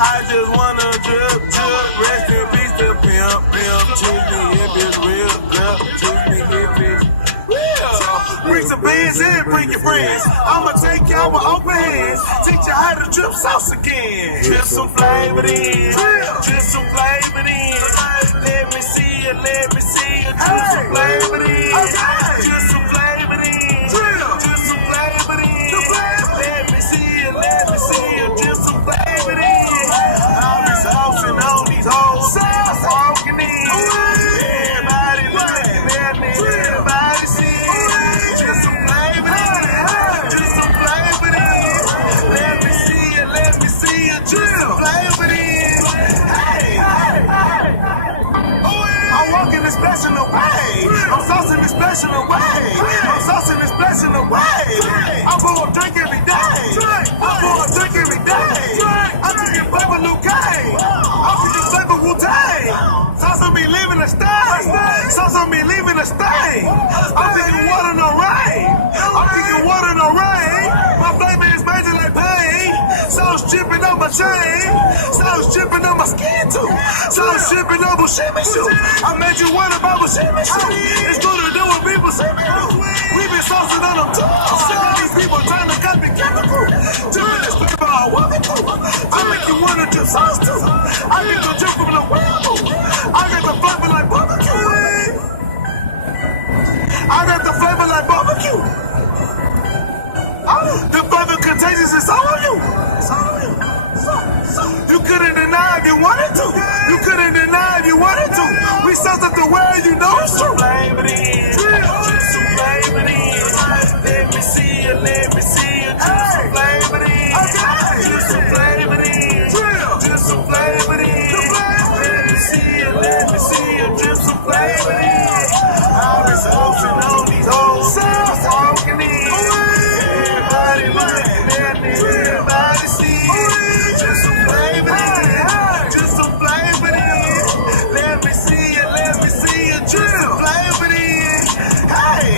I just wanna drip, rest in peace to pimp. Choose me if it's real, girl. Choose me if it's real. Bring some bands in, bring your friends. I'ma take y'all with open hands. Teach you how to drip sauce again. Drip some flavor in. Drip some flavor in. Let me see you, let me see you. Drip some flavor in. Drip some flavor in. Drip some flavor in. Let me see you, let me see you. Drip some flavor in. All this saucing on these hoes. Walking in. Everybody looking at me. Everybody see it. Drip some flavor in. Drip some flavor in. Let me see you, let me see you. Drip some flavor in. Hey. I'm walking this special away. I'm saucing this special away. I'm saucing this special away. I pour a drink every day. I pour a drink every day. I'm drinking flavor Luke Kane. I'm drinking flavor Wu-Tang. Sauce on me leaving a stain. Sauce on me leaving a stain. I'm drinking water no rain. I'm drinking water no rain. My flavor is major like pain. Sauce dripping on my chain. Sauce dripping on my skin too. Sauce dripping on my shimmy shoe. I made you wonder about what shimmy shoe. It's good to do what people say me do. We been saucing on them too. Sick of these people trying to cut the chemical. Dripping this flavor I walk it through. I make you wanna drip sauce too. I get the drip from the wild. I got the flavor like barbecue. I got the flavor like barbecue. The flavor contagious, it's all on you. It's all on you. You couldn't deny if you wanted to. You couldn't deny if you wanted to. We sauce up the world, you know it's true. Flavor in. Just some flavor in. Let me see you, let me see you. Just some flavor in. Just some flavor in. Just some flavor in. Let me see you, let me see you. Just some flavor in. All this hosting on these hoes. Walking in. Everybody looking at me. Everybody see it. Just some flavor in. Just some flavor in. Let me see you, let me see you. Just some flavor in. Hey.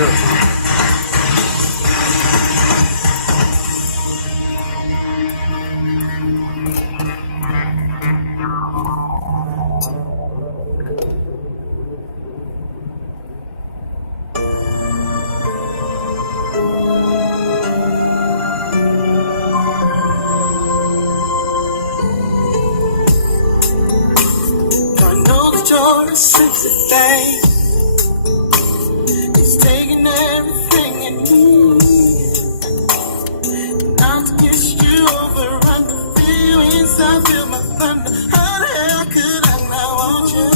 You're a sexy thing. It's taking everything in me. Not to kiss you over and the feelings I feel my thunder. How the hell could I not want you?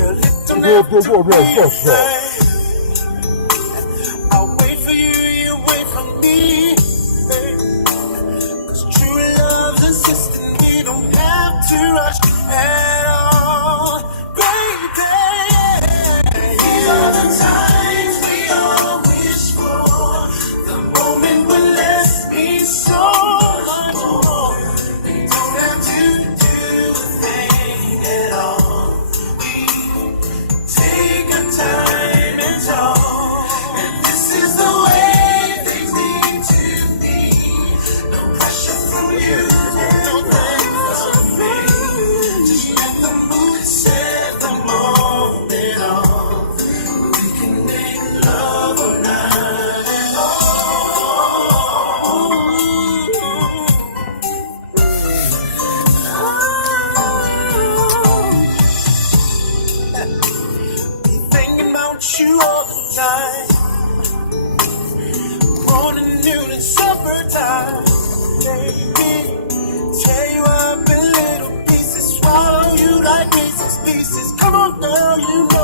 Your lips don't have to be a thing. I'll wait for you, you wait for me. Cause true love's insistent, we don't have to rush at all. These are the times we all wish for. The moment when less means so much more. We don't have to do a thing at all. We take our time and talk. And this is the way things need to be. No pressure from you, no pressure from me. Just let the mood set the moment on. You all the time, morning, noon, and supper time, baby. Tear you up in little pieces, swallow you like pieces. Come on now, you know.